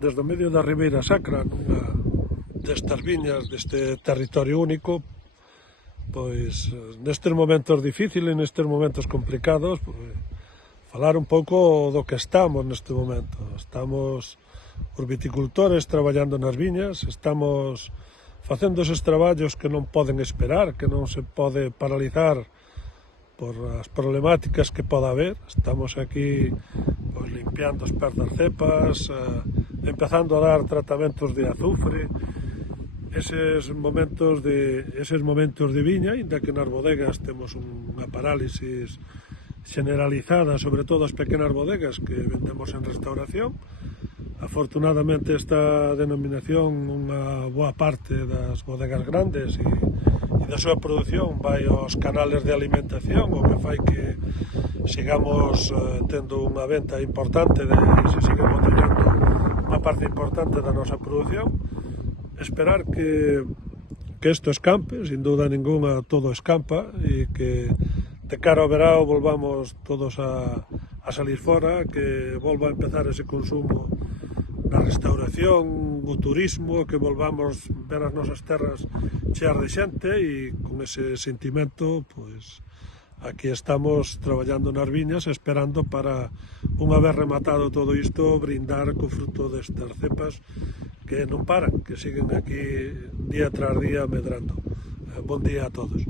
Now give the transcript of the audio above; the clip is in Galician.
desde o medio da Ribeira Sacra, nunha destas viñas deste territorio único, pois nestes momentos difíciles, nestes momentos complicados, pois, falar un pouco do que estamos neste momento. Estamos os viticultores traballando nas viñas, estamos facendo eses traballos que non poden esperar, que non se pode paralizar por as problemáticas que poda haber. Estamos aquí pois, limpiando os pés das cepas, empezando a dar tratamentos de azufre, eses momentos de viña, ainda que nas bodegas temos unha parálisis generalizada, sobre todo as pequenas bodegas que vendemos en restauración. Afortunadamente esta denominación, unha boa parte das bodegas grandes e da súa produción vai aos canales de alimentación, o que fai que sigamos tendo unha venta importante, se sigue botellando unha parte importante da nosa produción. Esperar que isto escampe, sin duda ninguna todo escampa, e que de cara ao verao volvamos todos a salir fora, que volva a empezar ese consumo na restauración, o turismo, que volvamos ver as nosas terras cheas de xente, e con ese sentimento, pois, aquí estamos traballando nas viñas, esperando para, unha vez rematado todo isto, brindar co fruto destas cepas que non paran, que siguen aquí día tras día medrando. Bon día a todos.